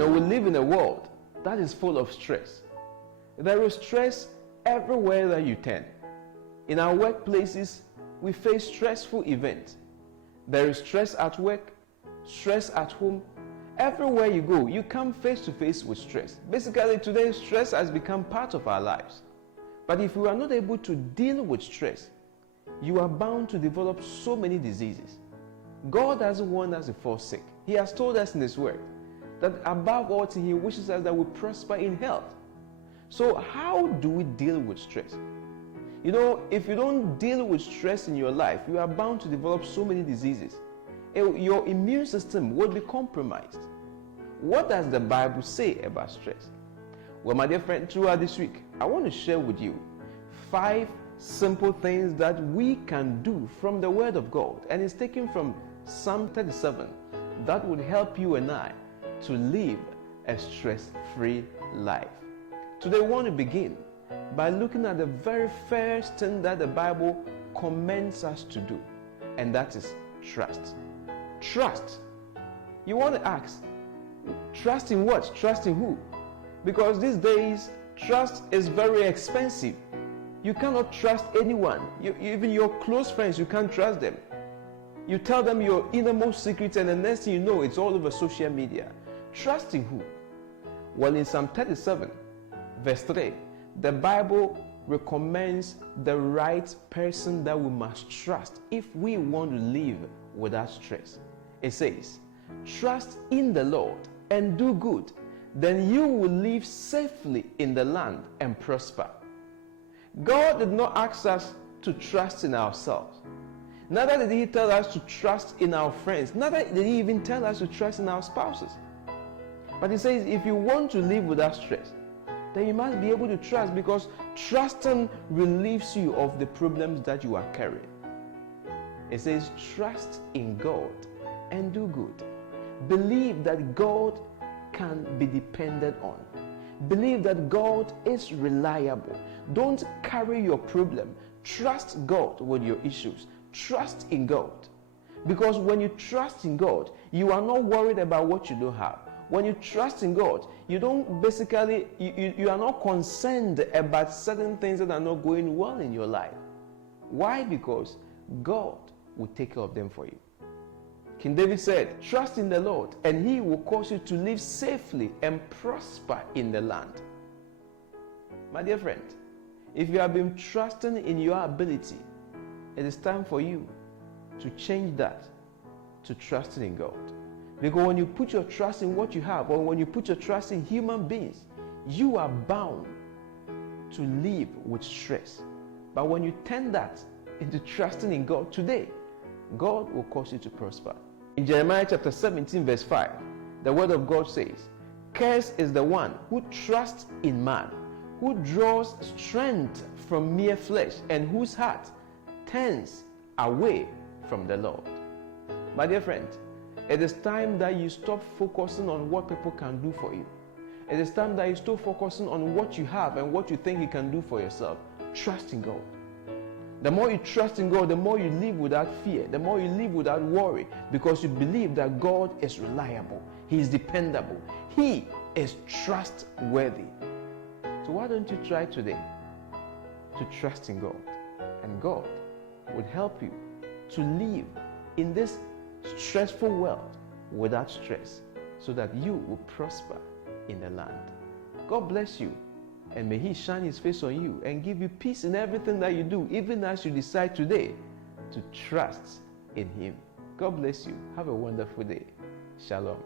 We live in a world that is full of stress. There is stress everywhere that you turn. In our workplaces, we face stressful events. There is stress at work, stress at home. Everywhere you go, you come face to face with stress. Basically, today, stress has become part of our lives. But if you are not able to deal with stress, you are bound to develop so many diseases. God doesn't want us to fall sick. He has told us in His Word that above all things, He wishes us that we prosper in health. So how do we deal with stress? If you don't deal with stress in your life, you are bound to develop so many diseases. Your immune system will be compromised. What does the Bible say about stress? Well, my dear friend, throughout this week, I want to share with you 5 simple things that we can do from the Word of God. And it's taken from Psalm 37 that would help you and I to live a stress-free life. Today, we want to begin by looking at the very first thing that the Bible commends us to do, and that is trust. Trust. You want to ask, trust in what? Trust in who? Because these days, trust is very expensive. You cannot trust anyone. Even your close friends, you can't trust them. You tell them your innermost secrets, and the next thing you know, it's all over social media. Trust in who? Well, in Psalm 37, verse 3, the Bible recommends the right person that we must trust if we want to live without stress. It says, trust in the Lord and do good, then you will live safely in the land and prosper. God did not ask us to trust in ourselves. Neither did He tell us to trust in our friends. Neither did He even tell us to trust in our spouses. But He says, if you want to live without stress, then you must be able to trust, because trusting relieves you of the problems that you are carrying. It says, trust in God and do good. Believe that God can be depended on. Believe that God is reliable. Don't carry your problem. Trust God with your issues. Trust in God. Because when you trust in God, you are not worried about what you don't have. When you trust in God, you don't basically, you are not concerned about certain things that are not going well in your life. Why? Because God will take care of them for you. King David said, trust in the Lord, and He will cause you to live safely and prosper in the land. My dear friend, if you have been trusting in your ability, it is time for you to change that to trusting in God. Because when you put your trust in what you have, or when you put your trust in human beings, you are bound to live with stress. But when you turn that into trusting in God today, God will cause you to prosper. In Jeremiah chapter 17 verse 5, the Word of God says, cursed is the one who trusts in man, who draws strength from mere flesh, and whose heart turns away from the Lord. My dear friend, it is time that you stop focusing on what people can do for you. It is time that you stop focusing on what you have and what you think you can do for yourself. Trust in God. The more you trust in God, the more you live without fear, the more you live without worry, because you believe that God is reliable, He is dependable, He is trustworthy. So why don't you try today to trust in God? And God will help you to live in this stressful world without stress, so that you will prosper in the land. God bless you, and may He shine His face on you and give you peace in everything that you do, even as you decide today to trust in Him. God bless you. Have a wonderful day. Shalom.